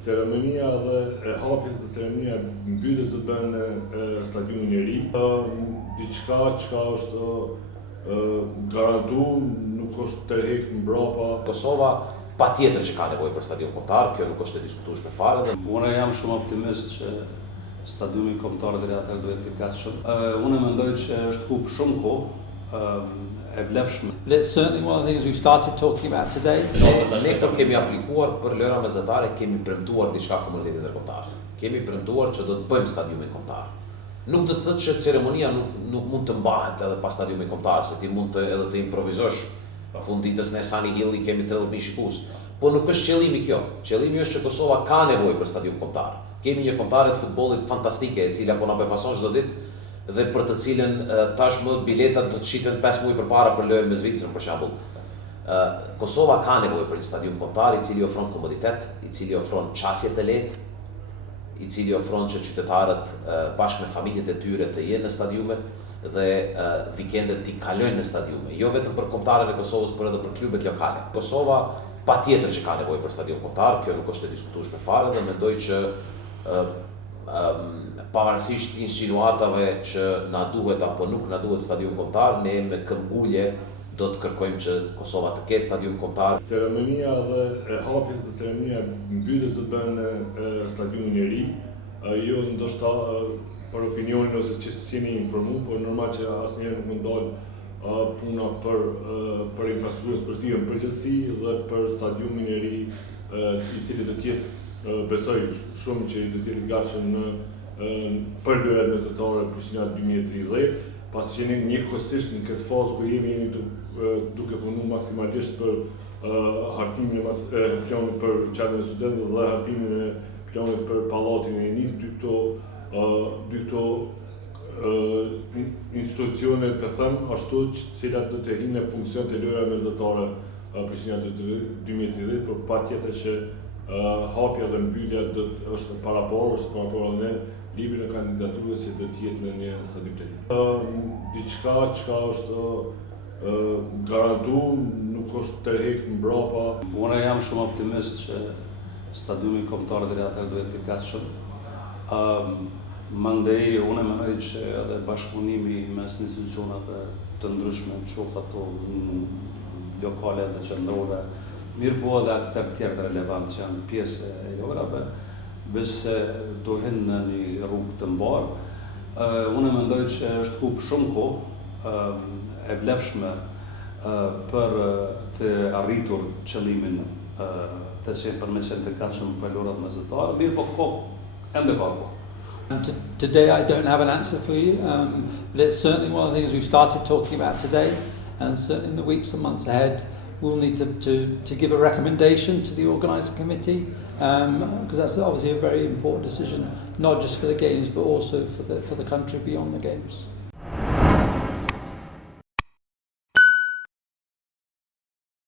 Ceremonia dhe e hapjes dhe ceremonia mbylljes do të bëhen në stadiumin e ri. Diçka çka është garantuar, nuk është tërheq mbrapa. Kosova patjetër që ka nevojë për stadium kombëtar, kjo nuk është e diskutueshme fare. Unë jam shumë optimist që stadiumi kombëtar deri atëherë do jetë i gatshëm. Unë mendoj që është hub shumë kohë e vlefshme. It's certainly one of the things we've started talking about today. Ne kemi aplikuar për lëra mesatare, kemi premtuar diçka komunitetit ndërkombëtar. Kemi premtuar që do të bëjmë stadiumin kombëtar. Nuk do të thotë që ceremonia nuk mund të mbahet edhe pas stadiumit kombëtar, se ti mund të edhe të improvizosh. Fund ditës në Sani Hilli kemi 30.000 shikues. Po nuk është qëllimi kjo. Qëllimi është që Kosova ka nevojë për stadium kombëtar. Kemi një kombëtare të futbollit fantastike, e cila po na befason çdo ditë dhe për të cilën tashmë biletat do të shiten 5 muaj përpara për lojën me Zvicrën për shembull. Kosova ka nevojë për një stadium kombëtar i cili ofron komoditet, i cili ofron çasje të lehtë, i cili ofron që qytetarët bashkë me familjet e tyre të jenë në stadiumet dhe vikendet t'i kalojnë në stadiume, jo vetëm për kombëtarën e Kosovës, por edhe për klubet lokale. Kosova patjetër që ka nevojë për stadium kombëtar, kjo nuk është e diskutueshme fare dhe mendoj që pavarësisht insinuatave që na duhet apo nuk na duhet stadium kombëtar, ne me këmbgulje do të kërkojmë që Kosova të ketë stadium kombëtar. Ceremonia dhe e hapjes dhe ceremonia mbylljes do të bëhen në stadiumin e ri. Jo ndoshta për opinionin ose që s'jeni informuar, por normal që asnjëherë nuk mund dal puna për infrastrukturën sportive në përgjithësi dhe për stadiumin e ri, i cili do të jetë besoj shumë që do të jetë i gatshëm për lojrat mesatare për Shqipërinë 2030, pasi që ne njëkohësisht në këtë fazë ku jemi duke punuar maksimalisht për hartimin e planit për qendrën e studentëve dhe hartimin e planit për pallatin e Enit, dy këto institucione të them ashtu që cilat do të hinë në funksion të lojrave mesatare për Shqipërinë 2030, por patjetër që hapja dhe mbyllja është paraporë në librin e kandidaturës që do të jetë në një stadium të ri. Diçka çka është garantuar, nuk është tërheq mbrapa. Unë jam shumë optimist që stadiumi kombëtar deri atëherë do jetë i gatshëm. Mandej unë mendoj që edhe bashkëpunimi mes institucioneve të ndryshme, qoftë ato lokale dhe qendrore, mirë po edhe aktorë tjerë të relevantë që janë pjesë e lojrave, se do hinë në një rrugë të mbarë. Unë mendoj që është hub shumë kohë e vlefshme për të arritur qëllimin të si përmes të gatshëm për lojrat mesatare, mirë po kohë ende ka kohë. Today I don't have an answer for you, but it's certainly one of the things we've started talking about today, and certainly in the weeks and months ahead we'll need to give a recommendation to the organising committee, because that's obviously a very important decision, not just for the Games but also for the country beyond the Games.